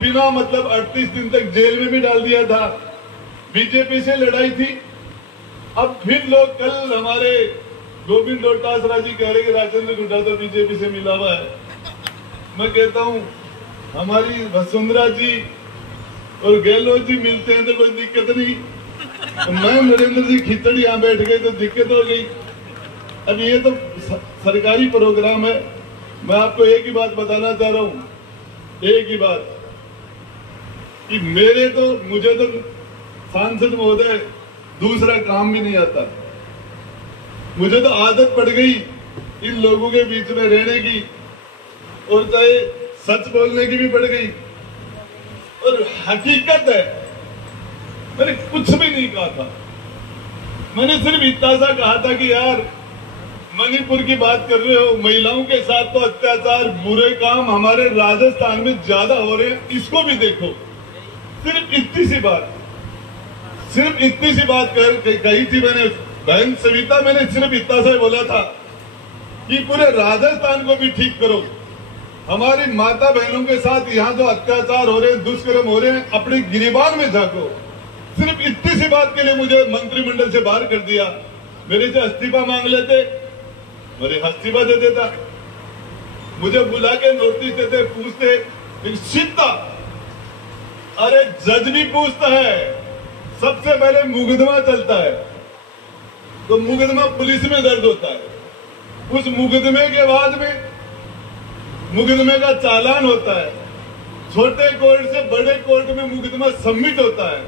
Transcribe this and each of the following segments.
बिना मतलब 38 दिन तक जेल में भी डाल दिया था। बीजेपी से लड़ाई थी। अब फिर लोग कल हमारे गोविंद डोटासरा जी कह रहे कि राजेंद्र गुड्डा तो बीजेपी से मिला हुआ है। मैं कहता हूं हमारी वसुंधरा जी और गहलोत जी मिलते हैं तो कोई दिक्कत नहीं। मैं नरेंद्र जी खिचड़ी यहां बैठ गए तो दिक्कत हो गई। अब ये तो सरकारी प्रोग्राम है। मैं आपको एक ही बात बताना चाह रहा हूं, एक ही बात कि मुझे तो सांसद महोदय दूसरा काम भी नहीं आता। मुझे तो आदत पड़ गई इन लोगों के बीच में रहने की, और चाहे सच बोलने की भी पड़ गई। और हकीकत है मैंने कुछ भी नहीं कहा था। मैंने सिर्फ इतना सा कहा था कि यार मणिपुर की बात कर रहे हो, महिलाओं के साथ तो अत्याचार बुरे काम हमारे राजस्थान में ज्यादा हो रहे हैं, इसको भी देखो। सिर्फ इतनी सी बात कही थी मैंने। बहन सविता, मैंने सिर्फ इतना सा बोला था कि पूरे राजस्थान को भी ठीक करो। हमारी माता बहनों के साथ यहाँ जो अत्याचार हो रहे हैं, दुष्कर्म हो रहे हैं, अपने गिरिबान में झांको। सिर्फ इतनी सी बात के लिए मुझे मंत्रिमंडल से बाहर कर दिया। मेरे से इस्तीफा मांग लेते, मेरे इस्तीफा दे देता। मुझे बुला के नोटिस देते, पूछते, सीधा। अरे जज भी पूछता है, सबसे पहले मुकदमा चलता है तो मुकदमा पुलिस में दर्ज होता है। उस मुकदमे के बाद में मुकदमे का चालान होता है। छोटे कोर्ट से बड़े कोर्ट में मुकदमा सबमिट होता है।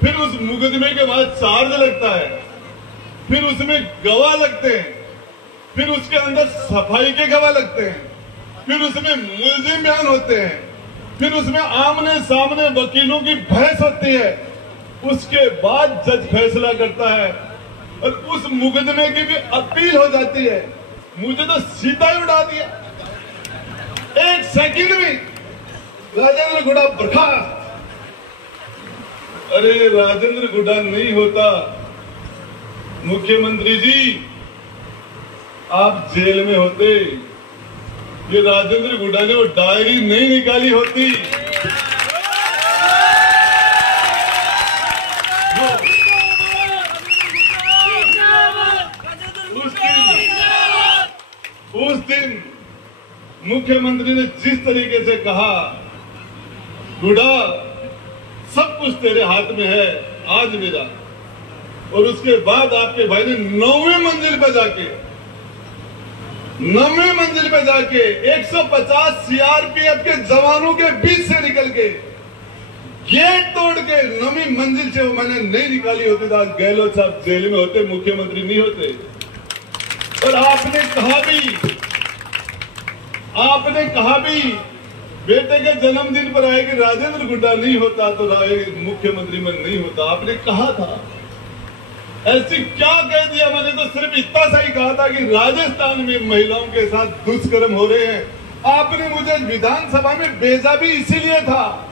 फिर उस मुकदमे के बाद चार्ज लगता है। फिर उसमें गवाह लगते हैं। फिर उसके अंदर सफाई के गवाह लगते हैं। फिर उसमें मुलजिम बयान होते हैं। फिर उसमें आमने सामने वकीलों की बहस होती है। उसके बाद जज फैसला करता है और उस मुकदमे की भी अपील हो जाती है। मुझे तो सीधा ही उड़ा दिया। एक सेकंड भी राजेंद्र गुड्डा बर्खास्त। अरे राजेंद्र गुड्डा नहीं होता, मुख्यमंत्री जी आप जेल में होते। ये राजेंद्र गुड्डा ने वो डायरी नहीं निकाली होती। उस दिन मुख्यमंत्री ने जिस तरीके से कहा, गुड्डा सब कुछ तेरे हाथ में है आज मेरा, और उसके बाद आपके भाई ने 9वीं मंजिल पे जाके 150 सीआरपीएफ के जवानों के बीच से निकल के गेट तोड़ के 9वीं मंजिल से वो मैंने नहीं निकाली होती तो आज गहलोत साहब जेल में होते, मुख्यमंत्री नहीं होते। और आपने कहा भी बेटे के जन्मदिन पर आए कि राजेंद्र गुड्डा नहीं होता तो मुख्यमंत्री में नहीं होता। आपने कहा था, ऐसी क्या कह दिया? मैंने तो सिर्फ इतना सा ही कहा था कि राजस्थान में महिलाओं के साथ दुष्कर्म हो रहे हैं। आपने मुझे विधानसभा में भेजा भी इसीलिए था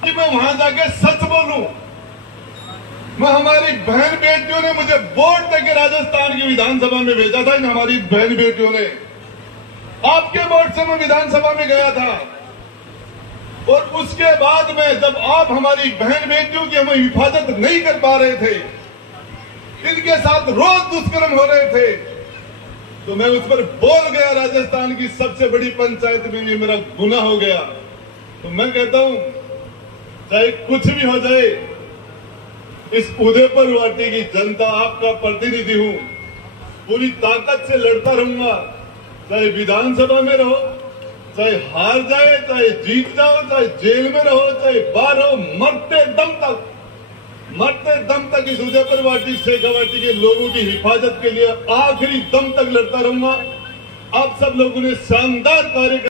कि मैं वहां जाके सच बोलूं। हमारी बहन बेटियों ने मुझे वोट देकर राजस्थान की विधानसभा में भेजा था। इन हमारी बहन बेटियों ने आपके वोट से मैं विधानसभा में गया था। और उसके बाद में जब आप हमारी बहन बेटियों की हमें हिफाजत नहीं कर पा रहे थे, इनके साथ रोज दुष्कर्म हो रहे थे, तो मैं उस पर बोल गया। राजस्थान की सबसे बड़ी पंचायत में ये मेरा गुनाह हो गया। तो मैं कहता हूं चाहे कुछ भी हो जाए, इस उदयपुरवाटी की जनता आपका प्रतिनिधि हूं, पूरी ताकत से लड़ता रहूंगा। चाहे विधानसभा में रहो, चाहे हार जाए, चाहे जीत जाओ, चाहे जेल में रहो, चाहे बाहर रहो, मरते दम तक इस उदयपुरवाटी शेखावाटी के लोगों की हिफाजत के लिए आखिरी दम तक लड़ता रहूंगा। आप सब लोगों ने शानदार कार्य